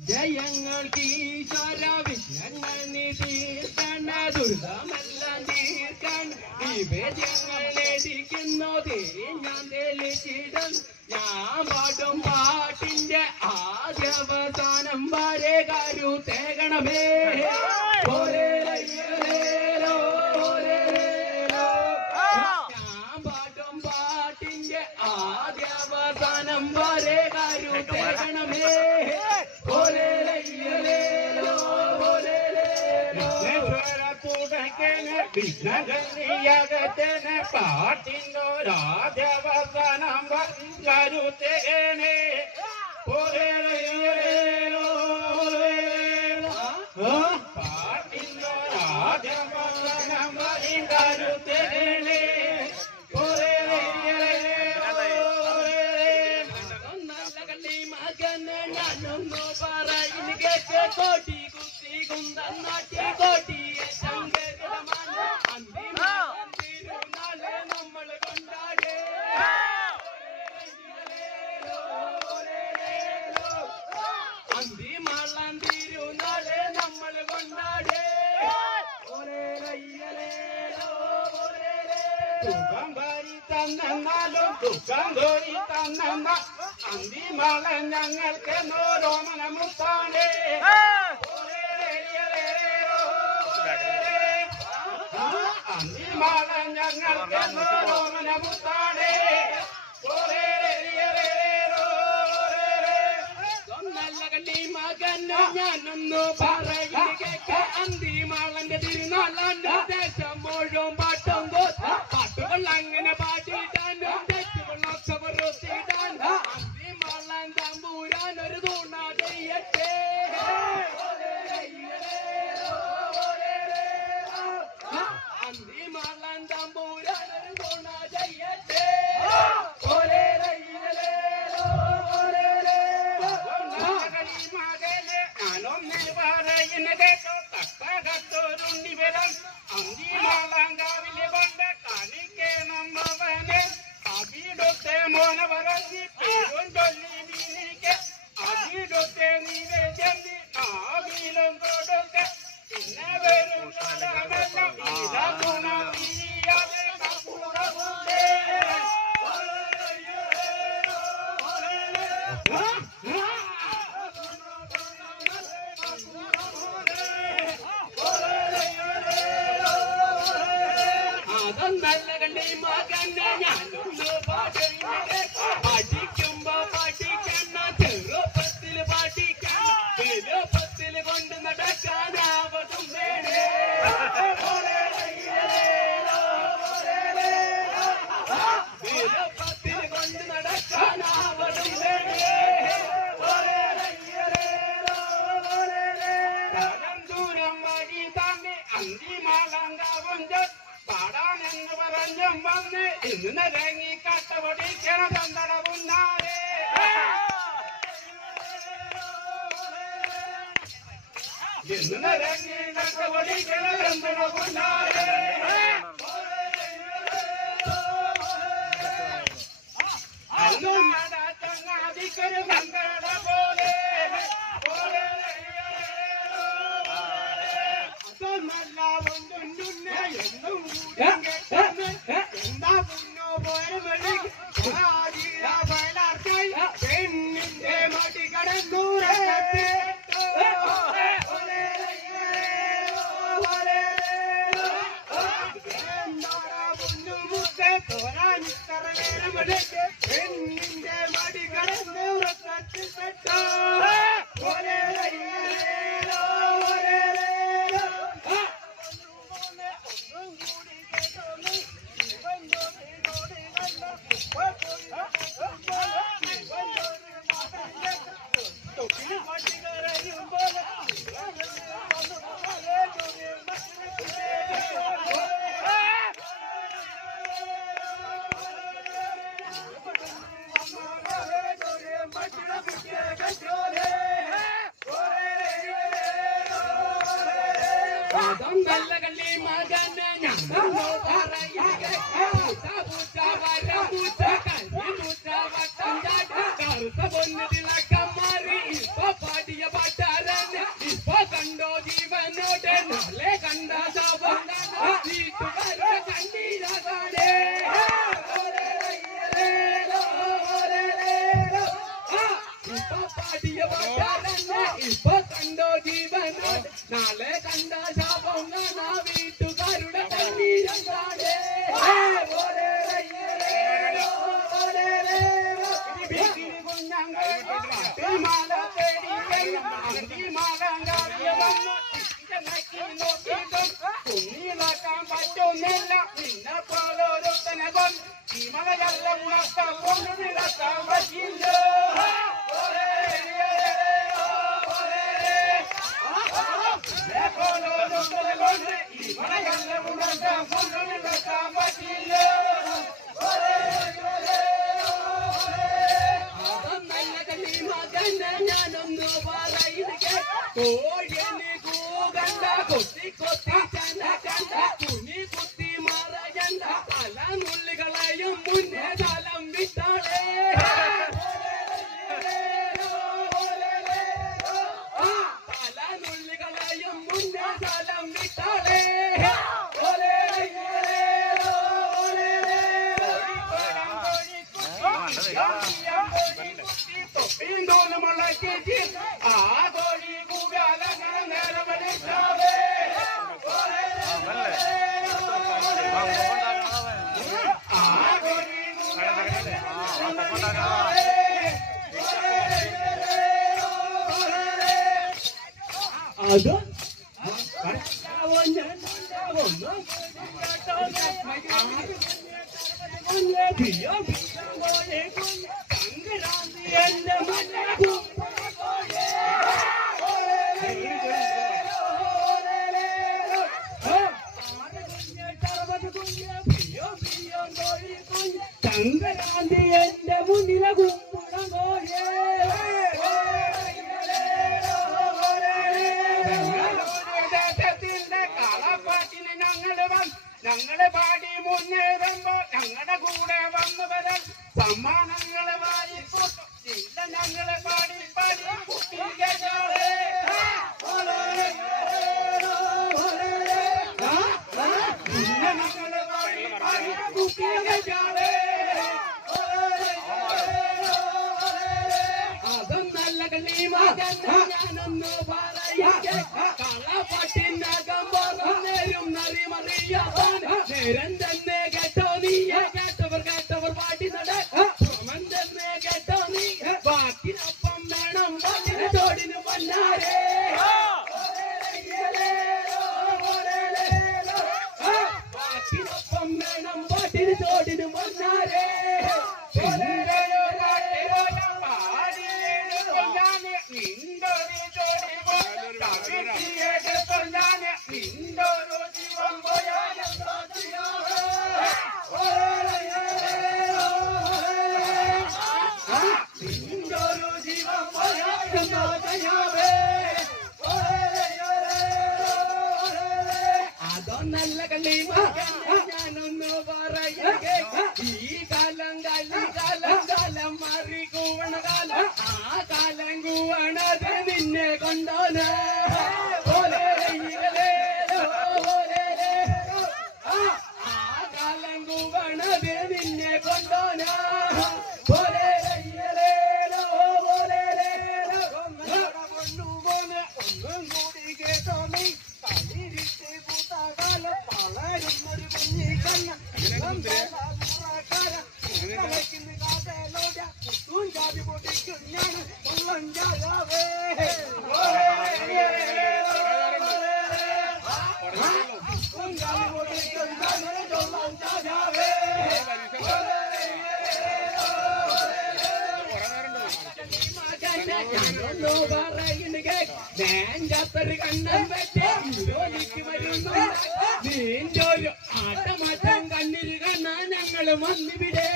ജയങ്ങൾക്ക് ഈശ്വര വിഘ്നങ്ങൾ നീ തീർക്കണ ദുരിതമെല്ലാം തീർക്കാൻ വിവേചങ്ങൾ ലഭിക്കുന്നു ഞാൻ തെളിച്ചിടും ഞാൻ പാടും പാട്ടിന്റെ ആദ്യവസാനം വരെ കരുത്തേകണമേ ഞാൻ പാടും പാട്ടിന്റെ ആദ്യവസാനം വരെ കരുത്തേകണമേ വിഘ്നഗതിയകത്തിന് പാട്ടിൻ്റൊരാദ്യവസാനം കരുത്തേനെ പാട്ടിൻ്റൊരാദ്യവസാനം കരുത്തേനെ ഞാനൊന്നു പറയുന്ന കേട്ട് കോട്ടി കുത്തി കുന്തൻ നാട്ടി കോട്ടിയെ ശങ്കരമാണ് അന്തിരുനാളെ നമ്മൾ കൊണ്ടാടേ അന്തിമാളം തിരുനാളെ നമ്മൾ കൊണ്ടാടേ സുഖം കോരി തന്നാലും ദുഃഖം കോരി തന്ന അന്തിമാളം ഞങ്ങൾക്ക് നോരോമന മുത്താണേ അന്തിമാളം ഞങ്ങൾക്ക് നോരോമന മുത്താണേ നല്ല കണ്ടി മകന് ഞാനൊന്നു പറയുക അന്തിമാളന്റെ തിരുനാളന്റെ ദേശം മുഴുവൻ പാട്ടും പാട്ടുകൾ അങ്ങനെ പാടിയിട്ടാനും തെറ്റുകളൊക്കെ പുറത്തിടാൻ അന്തിമാളൻ തമ്പൂരാൻ ഒരു തൂണ ചെയ്യട്ടെ അന്തിമാളൻ തമ്പൂരാൻ ഒരു തൂണ ചെയ്യട്ടെ അന്തിമാളങ്കാവിലെ കൊണ്ട് കാണിക്കണം അവനെ അവിടുത്തെ മോന പറഞ്ഞ് പേരും ചൊല്ലി നീക്ക് അവിടുത്തെ നിവേദ്യം ആവിലും കൊടുത്ത് പിന്നെ വരും കാലമെല്ലാം ഇതാ ഗുണം നല്ല കണ്ടി മകന്റെ ഞാനൊന്ന് പഠിക്കുമ്പോ പഠിക്കണ ചെറുപ്പത്തിൽ പഠിക്കണം വലുപ്പത്തിൽ കൊണ്ട് നടക്കാനാവതും വേണേ വലുപ്പത്തിൽ കൊണ്ട് നടക്കാനാവതും വേണേ ദൂരം വഴി തന്നെ അന്തിമാളങ്കാവും പാടാനെന്ന് പറഞ്ഞും വന്ന് ഇന്ന് നിരങ്ങി കട്ടപൊടിക്കണ തന്തട പുന്നാരെ ഇന്ന് നിരങ്ങി കട്ടപൊടിക്കണ തന്തട പുന്നാരെ അന്നും ചങ്ങാതിക്കൊരു തന്തട പോലെ അതൊന്നല്ല ഒന്നുന്നെ എന്നും എന്താ പുന്നോ പോയ പെണ്ണിന്റെ മടി കടന്നൂരത്തെ പുന്നുമുത്തെ തോരാനിത്തറ നേരം പെണ്ണിന്റെ മടി കടന്നൂരത്തിൽ പെട്ട നല്ല കള്ളി മകനെ ഞങ്ങളോ പറയുക പൂച്ച വര പൂച്ച കല്ലി പൂച്ച വട്ടം ചാട്ട കറുത്ത പൊന്നു തിളക്കം മാറി ഇപ്പൊ പാടിയ പാട്ട് ജീവനോ നാളെ കണ്ട ശാപം കാണാ വീട്ടുകാരുടെ കണ്ണീരങ്കാടേ കുഞ്ഞിലാക്കാൻ പറ്റുന്നില്ല നിന്നെ പോലൊരുത്തനെ കൊണ്ട് ഈ മലയെല്ലാം ഉണർത്താൻ കൊണ്ട് നിലത്താൻ പറ്റില്ല ഈ മലയെല്ലാം ഉണർത്താൻ കൊണ്ട് നിലത്താൻ പറ്റില്ല ഞാനൊന്നു പറയുക കോഴിയെ കൂകണ്ട കൊത്തി കൊത്തി ചണ്ട കണ്ട കുഞ്ഞി കുത്തി മറയണ്ട പല നുള്ളികളെയും മുന്നേ കാലം വിട്ടാളേ പല നുള്ളികളെയും മുന്നേ കാലം വിട്ടാളേ ആ കോഴി കൂടാതെ നേരം വിളിച്ചാവേ ആ കോഴി അത് എന്റെ സംക്രാന്തി എന്റെ മുന്നിലെ കുമ്പളം കോഴേ ദേശത്തിന്റെ കളപ്പാട്ടിന് ഞങ്ങള് പാടി മുന്നേറുമ്പോ ഞങ്ങളുടെ കൂടെ വന്നു വരാൻ സമ്മാനങ്ങള് വാരിക്കൂട്ടും ഇല്ല ഞങ്ങള് പാടി പാടി കുട്ടികളെ ഞങ്ങള് പാടി പാടി കുട്ടികളെ അതൊന്നല്ല കണ്ണീ മകൻ ഞാനൊന്നു പറയട്ടെ കളപ്പാട്ടിനകം പറഞ്ഞേരും നറിമറിയാൻ നേരം തന്നെ കേട്ടോ നീ കേട്ടവർ പാട്ടി നടൻ തന്നെ കേട്ടോ നീ ബാക്കിനൊപ്പം വേണം ബാക്കിന് ചോടിന് വന്നാരേ ബാക്കിനൊപ്പം വേണം പാട്ടിന് ചോടിന് വന്നാരേ അതൊന്നല്ല കണ്ണീ ഞാനൊന്നു പറയുക ഈ കാലം കാലം മാറി കൂവണ കാലം ആ കാലം കൂവണത് നിന്നെ കൊണ്ടോന ആ കാലം കൂവണത് നിന്നെ കൊണ്ടോന ഒന്നും കൂടി കേട്ടോ നീ കളിരിച്ച് കൂട്ടാകാലം വളരുന്നൊരു കുഞ്ഞി കണ്ണ ജാതി പൊട്ടിക്കും ഞാൻ ഉള്ളം ജാവേ ൊരു കണ്ണൻ പറ്റി ജോലിക്ക് വരുന്നു നിന്റെ ഒരു ആട്ടമാട്ടം കണ്ണിൽ കാണാൻ ഞങ്ങള് വന്നിവിടെ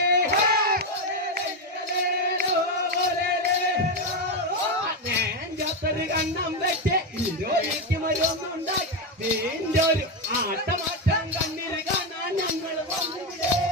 ൊരു കണ്ണം പറ്റി ജോലിക്ക് വരുന്നുണ്ടായി നിന്റെ ഒരു ആട്ടമാട്ടം കണ്ണിൽ കാണാൻ ഞങ്ങൾ വന്നിവിടെ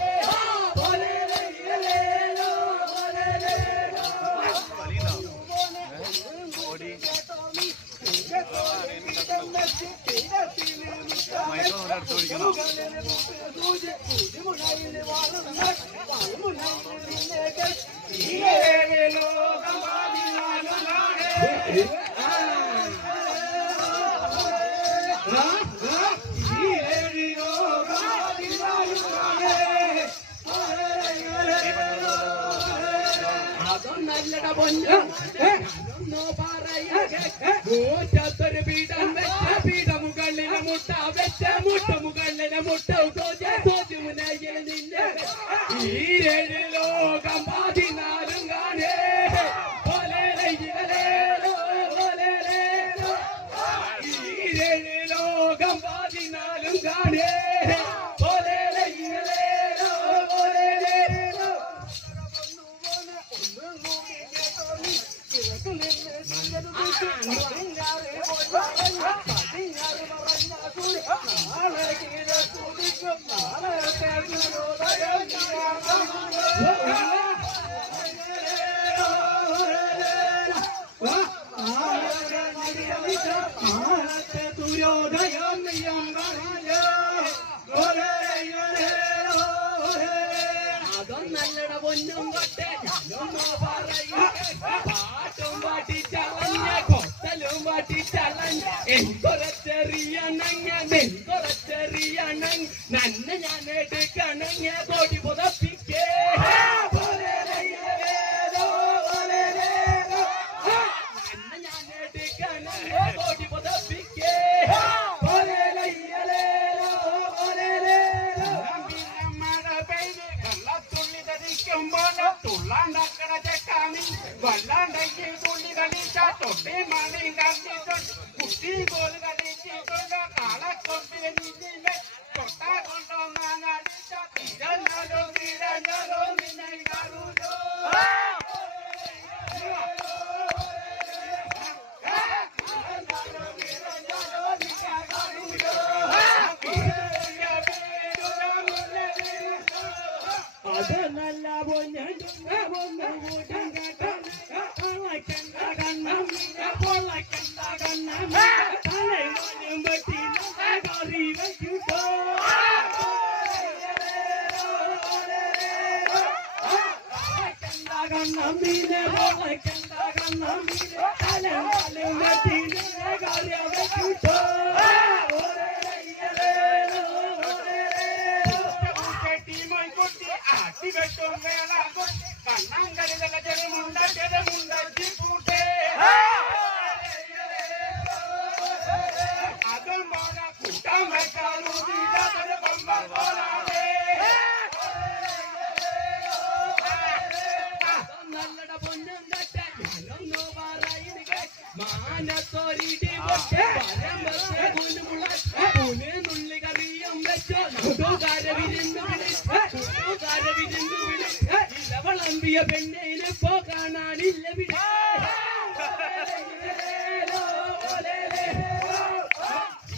പൊന്നും ഞാനൊന്നു പറയട്ടെ മുറ്റത്തൊരു പീഠം വെച്ച പീഠമുകളിലെ മുട്ട വെച്ച മുട്ടമുകളിലെ മുട്ട ചോദ്യമുനയിൽ നിന്നെ ഈ 7 ലോകം 14 കാണേ ഈ 7 ലോകം 14 കാണേ അതൊന്നല്ലട പൊന്നും കൊട്ടെ ഞാനൊന്നോ പറയും പാട്ടും പാട്ടിച്ചളഞ്ഞ കൊത്തലും പാട്ടിച്ചളഞ്ഞ എന്തൊരച്ചെറിയണങ്ങ നന്നെ ഞാൻ എടുക്കണങ്ങ കോടി പുതപ്പിക്കേ നന്നെ ഞാൻ എടുക്കണങ്ങ കോടി പുതപ്പിക്കേ തുള്ളാണ്ടക്കട ചെക്കാമി വല്ലാണ്ടയ്ക്ക് തുള്ളി കളിച്ചാ തൊട്ടി മണി കണ്ടിട്ടുണ്ട് കുട്ടി കോല് കളിച്ചിട്ടുണ്ട് കാളക്കൊമ്പിലെ നിന്നിലെ തൊട്ടാ കൊണ്ടൊന്നാൻ അടിച്ച തിരഞ്ഞാലോ നിന്നെ കറുതോ അത് നല്ല ഇളവളമ്പിയ പെണ്ണേനെ പോ കാണാനില്ല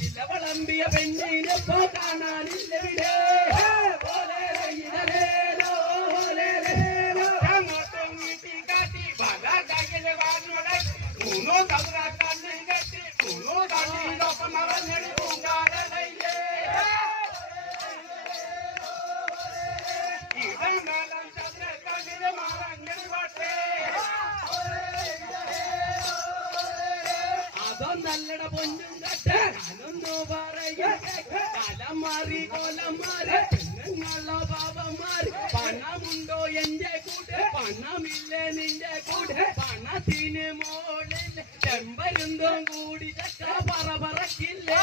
ഇളവളമ്പിയ പെണ്ണേനെ പോ കാണാനില്ല അതൊന്നല്ലട പൊന്നും കട്ടെ ഞാനൊന്നു പറയട്ടെ കാലം മാറി കോലം മാറി പെണ്ണുങ്ങളോ പാപന്മാർ പണമുണ്ടോ എന്റെ കൂടെ പണമില്ലേ നിന്റെ കൂടെ പണത്തിന് മോളിൽ ചെമ്പരുന്തോം കൂടി ചക്ക പറക്കില്ലേ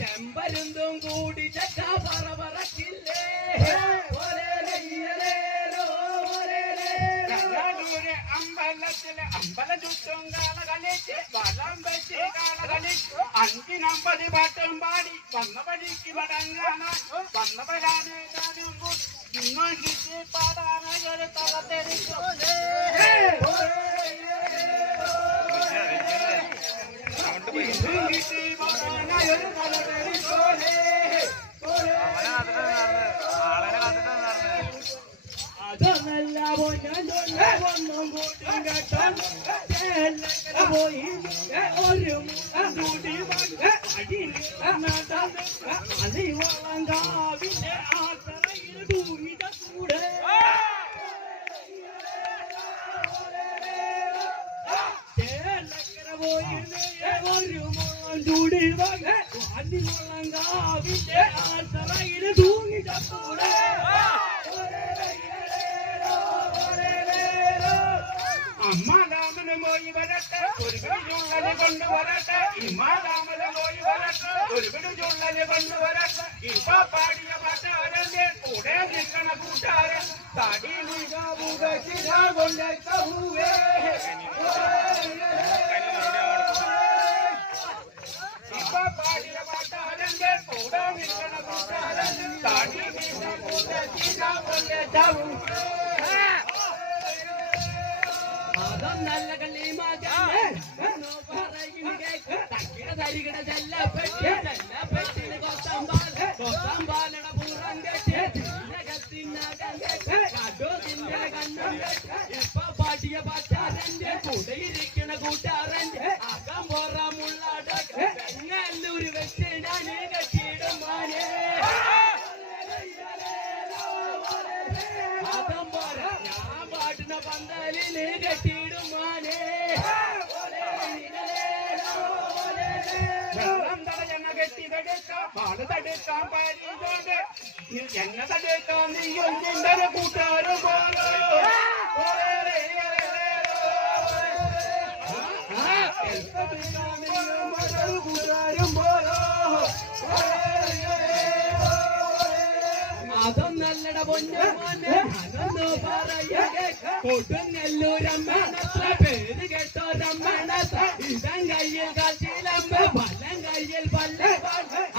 ചെമ്പരുന്തോം കൂടി ചക്ക പറക്കില്ലേ അമ്പല ചുറ്റും കാള കളിച്ച് വലം വെച്ച് കാള കളിച്ച് 550 പാട്ടും പാടി വന്ന വഴിക്ക് മടങ്ങാനായി വന്നവരാണ് നിങ്ങൾ കിട്ടി പാടാനായി ഒരു തളത്തെരിക്കും കിട്ടി പാടാനായി ഒരു തളത്തെരിക്കോലേ അതല്ല ഒന്നും കൂട്ടും കേട്ടാൽ പോയി ഒരു കൂടി അതിവളങ്കാവിന്റെ ആത്തറയിൽ ഭൂമിത കൂടെ പോയി ഒരു മുളം ചൂടി അതിവളങ്കാവിന്റെ ആത്തറയിൽ ഭൂമിത കൂടെ അമ്മ രാമന് പോയി വരട്ടെ ഒരു പിടി ചുള്ളല് കൊണ്ടുവരട്ടെ ഇമ്മ രാമന് പോയി വരട്ടെ ഒരു പിടി ചുള്ളല് കൊണ്ടുവരട്ടെ ഇപ്പൊ പാടിയ പാട്ടാരന്റെ കൂടെ നിൽക്കണ കൂട്ടാരൻ തടി കൊണ്ടേ ഇപ്പൊ പാടിയ പാട്ടാരന്റെ കൂടെ നിൽക്കണ കൂട്ടാരൻ തടി കൊണ്ടേ നല്ല കളി തരികട ചെല്ലപ്പെട്ടി ചെല്ലപ്പെട്ടിന് കൊത്തമ്പാലട പൂറം കെട്ടി കടോ തിന്നെ കണ്ണും ഇപ്പൊ പാട്ടിയ പാട്ടാരന്റെ കൂടെയിരിക്കണ കൂട്ടാരന്റെ അകം പോറാമുള്ളാട നല്ലൊരു വെച്ചിടാന് കെട്ടിയിടും മാനേ അകം പോരാ ഞാൻ പാട്ടിന പന്തലിന് കെട്ടിയിടും മാനേ വെള്ളം തടയണ കെട്ടി തടുക്കാം പാല് തടുക്കാം പരിചോണ്ട് എന്നെ തടുക്കാം നീയും നിന്റെ കൂട്ടുകാരും പോലോ കൂട്ടുകാരും പോലോ അതൊന്നല്ലട പൊന്നോനെ അതൊന്നു പറയേ കൊടുങ്ങല്ലൂരമ്മണത്ര പേര് കേട്ടോരമ്മണത്ര ഇടം കയ്യിൽ കാച്ചിലമ്മ വലം കയ്യിൽ പല്ല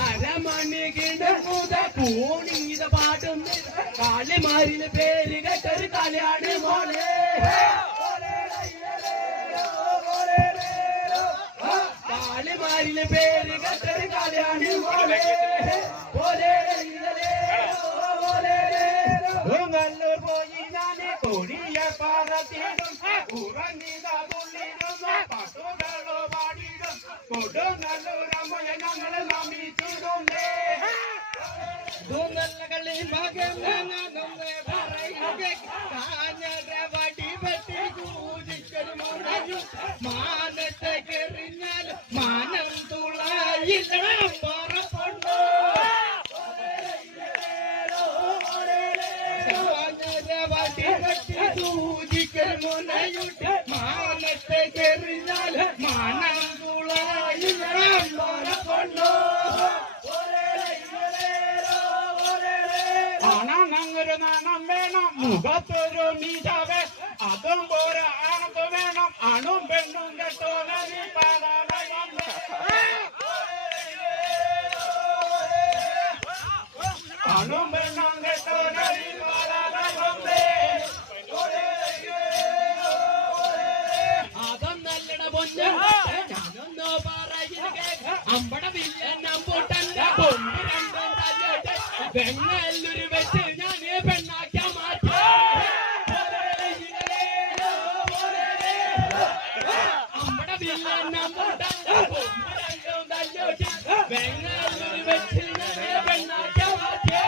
അരമണി കിടങ്ങുത പൂണിങ്ങിത പാടുന്ന കാളിമാരിന് പേര് കേട്ടൊരു കളിയാണ് മോളെ കാളിമാരിന് പേര് കേട്ടൊരു കളിയാണ് മോളെ നല്ലൂർ പോയി ഞാന് കൊടിയ പാറത്തിടും ഉറങ്ങിടും പാട്ടുകളോ പാടിടും കൊടും നല്ലൂരമ്മ ഞങ്ങളെ നമിച്ചിടുന്നേ നല്ല കളി മകൻ വടി വെട്ടി കൂതിക്കൊരു മുറയും മാനത്തെ കെറിഞ്ഞാൽ മാനം തുളയില്ല പറപ്പുണ്ടോ സൂചിക്കൽ മുനയുടെ മാനത്തെ കെറിഞ്ഞാൽ മാനം തുളയില്ലോ ആണങ്ങൊരു നാണം വേണം മുഖത്തൊരു മീശാവേ അതും പോരാ ആണത്ത് വേണം അണും പെണ്ണും കേട്ടോ അണും പെണ്ണും കേട്ടോ അതൊന്നല്ലട പൊന്ന ഞാനൊന്നോ പറയുന്ന അമ്പട വില്ലൂട്ടന്റെ പൊന്ന് രണ്ടോ തല്ലോട്ടെ വെങ്ങല്ലൊരു വെച്ച് ഞാന് പെണ്ണാക്കാൻ മാറ്റേ അമ്പട വില്ലൂട്ടന്റെ പൊന്ന് രണ്ടോ തല്ലോട്ടെ വെങ്ങല്ലൊരു വെച്ച് ഞാന് പെണ്ണാക്കാൻ മാറ്റേ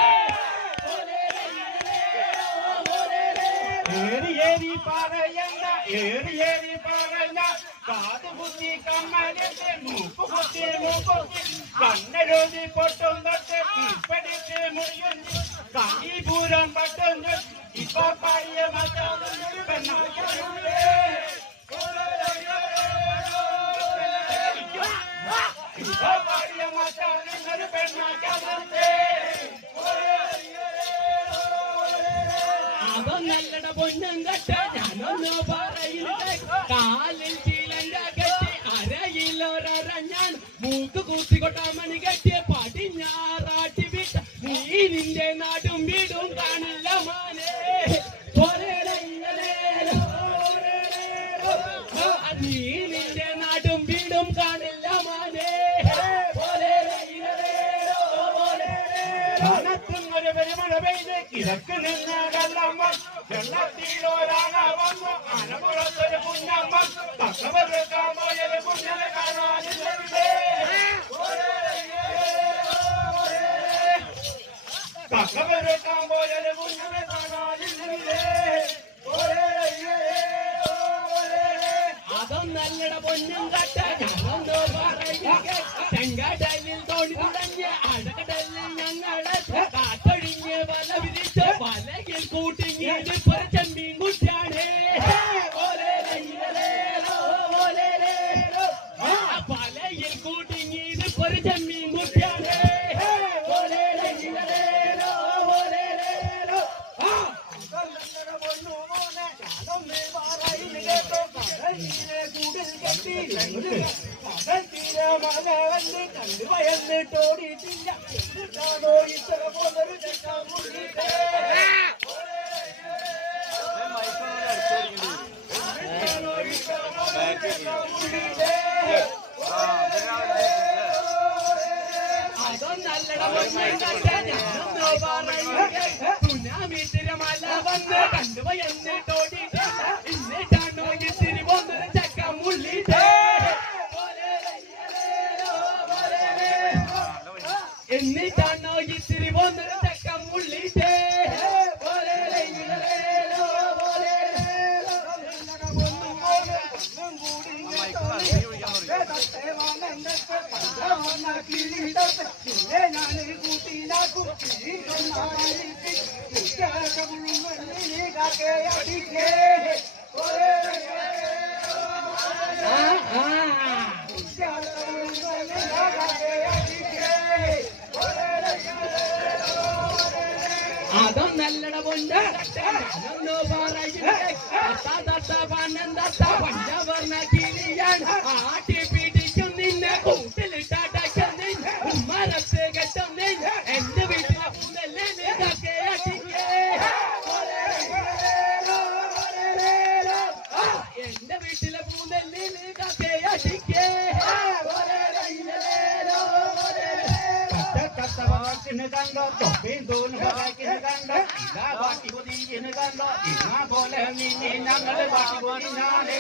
ഏറി പറയണ്ട ഏറി പറഞ്ഞ കാത് കുത്തി കമ്മലിന്റെ മൂക്ക് കുത്തി മൂക്കുത്തി കണ്ണെഴുതി പൊട്ടും തൊട്ട് പിടിച്ച് മുറിയുന്നു കണിപൂരം പട്ടുന്നു ഇപ്പൊ പാടിയ മറ്റൊരു പെണ്ണാക്കേ ഇപ്പൊ പാടിയ മറ്റൊരു പെണ്ണാക്കേ അതൊന്നല്ലട പൊന്നും കെട്ട ഞാനൊന്നു പറയുന്നത് കാലിൽ ചീലങ്ക കെട്ടി അരയിലൊരഞ്ഞാൻ മൂക്ക് കൂത്തിക്കൊട്ടാ മണി കെട്ടിയ പടിഞ്ഞാറാട്ടി വിട്ട നീ നിന്റെ നാടും വീടും കാണില്ല മാനേ നീ നിന്റെ നാടും വീടും കാണില്ല മാനേ ഒരു പെരുമഴ പെയ്ത് കിഴക്ക് നിന്ന് വെള്ളമ്മ വെള്ളത്തിലൊരാള വന്നു അനപുറത്തൊരു കുഞ്ഞമ്മ തക്കവെക്കാൻ പോയൊരു കുഞ്ഞനെ കാണാനില്ലേ തക്കവെക്കാൻ പോയൊരു കുഞ്ഞനെ കാണാനില്ലേ അതൊന്നല്ലട പൊന്നും കട്ട ഞാനൊന്നോ പറയുക ചെങ്കടലിൽ തോണി തുടങ്ങി അടകടലിൽ ഞങ്ങളെ കാത്തൊഴിഞ്ഞ് വല വിരിച്ച് വലയിൽ കൂട്ടിങ്ങി ചെമ്മീൻ കുട്ടിയാണ് കടൽ തീരമല വന്ന് കണ്ടു വയന്നിട്ടോടിയിട്ടില്ല എന്നിട്ടാണോ ഇത്ര പോലൊരു ചക്കാമുള്ളിട്ടേ സുനാമിത്തിരമല വന്ന് കണ്ടുപോയെന്നിട്ടോടിട്ട് എന്നിട്ടാണോ ഇത്തിരി പോന്നൊരു ചക്കമുള്ളിട്ടേ എന്നിട്ടാണോ ഇത്തിരി പോന്നൊരു ചക്കമുള്ളിട്ടേ അതൊന്നല്ലട പൊണ്ട് പഞ്ചവർണ്ണ കിളിയാണ് ആട്ടി പിടിക്കും നിന്നെ കൂട്ടിലിട്ടടക്കും മരത്തെ കെട്ടും എന്റെ വീട്ടിലെ പൂതല്ലേ എന്റെ വീട്ടിലെ പൂതല്ലേ കക്കയടിക്കേ കണ്ടോ തൊപ്പയും തോന്നും കണ്ടോ ഇതാ പാട്ടി പൊതിന് കണ്ടോ ഇന്നാ പോലെ നിന്നെ ഞങ്ങൾ പാട്ടി പൊതിനാലേ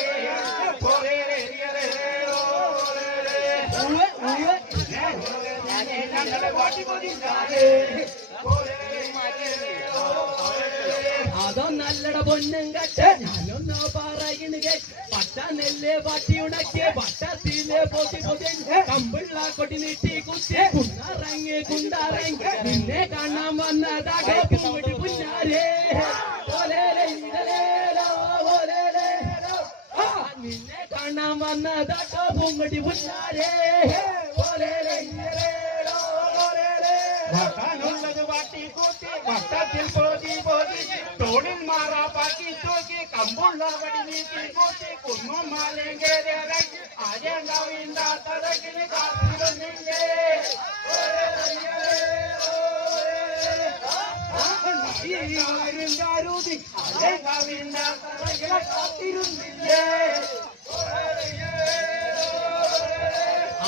ഞങ്ങളെ പാട്ടി പൊതിനാലേ അതൊന്നല്ലട പൊന്നും കെട്ട് ഞാനൊന്നോ പറയുന്നത് പട്ട നെല്ല് പാട്ടി ഉണക്കിയ പട്ടത്തിലെ പൊതി പൊതി കമ്പിള്ള കൊടി നീട്ടി കുത്തി കുന്നറങ്ങി കുണ്ടറങ്ങി നിന്നെ കാണാൻ വന്നതാകെ പൂവിടി പുന്നാരേ നിന്നെ കാണാൻ വന്നതാകെ പൂവിടി പുന്നാരേ വട്ടാനുള്ളത് വാട്ടി കൂട്ടി വട്ടത്തിൽ പോതി പോതി തോണിൽ മാറാ പാക്കി തൂക്കി കമ്പുള്ള വടി നീക്കി കൂട്ടി കുന്നും മാലേങ്കേരെ ആര്യണ്ടാവിണ്ടാത്തടക്കിന് കാത്തിരുന്നില്ലേ കാരുതി ആര്യണ്ടാവിണ്ടാത്തടക്കിന് കാത്തിരുന്നില്ലേ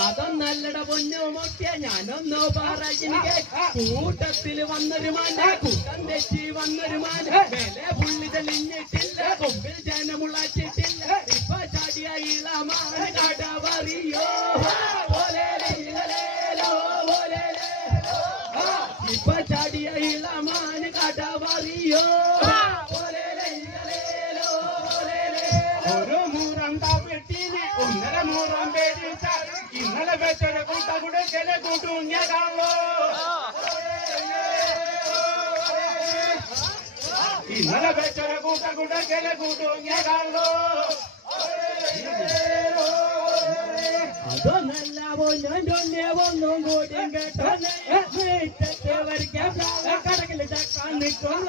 അതൊന്നല്ലട പൊന്നു മുഖ്യ ഞാനൊന്നോ പറയുക കൂട്ടത്തില് വന്നൊരു മാന കൂട്ടം തെറ്റി വന്നൊരു മാന വില പുള്ളി തെളിഞ്ഞിട്ടില്ല കൊമ്പിൽ ജനമുളച്ചിട്ടില്ല ഇപ്പൊ ചാടിയ ഇളമാന കടവറിയോ ഇപ്പൊ ചാടിയ ഇളമാന കടവറിയോ ഒരു മൂറന്താ പെട്ടിന് ഒന്നര മൂറം പേര് ഇന്നലെ വെച്ചൊരു കൂട്ട കൂടെ ചില കൂട്ടുഞ്ഞോ ഇന്നലെ വെച്ചൊരു കൂട്ട കൂടെ ചില കൂട്ടുഞ്ഞോ അതൊന്നല്ല പൊന്നെ ഒന്നും കൂടി കേട്ടോ കടക്കില് ചക്കാൻ നിൽക്കും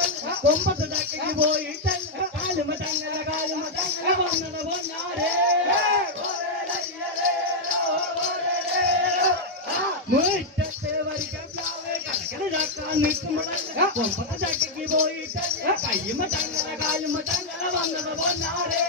കൊമ്പത്ത് ചക്കയ്ക്ക് പോയിട്ടല്ല കാലുമ തങ്ങല വന്നത് പൊന്നാരേ മുറ്റത്തെ വരിക്കാൻ കടക്കില് ചക്കാൻ നിൽക്കുമ്പോഴല്ല കൊമ്പത്ത് ചക്കയ്ക്ക് പോയിട്ടല്ല കയ്യുമ തങ്ങല കാലുമ തങ്ങല വന്നത് പൊന്നാരേ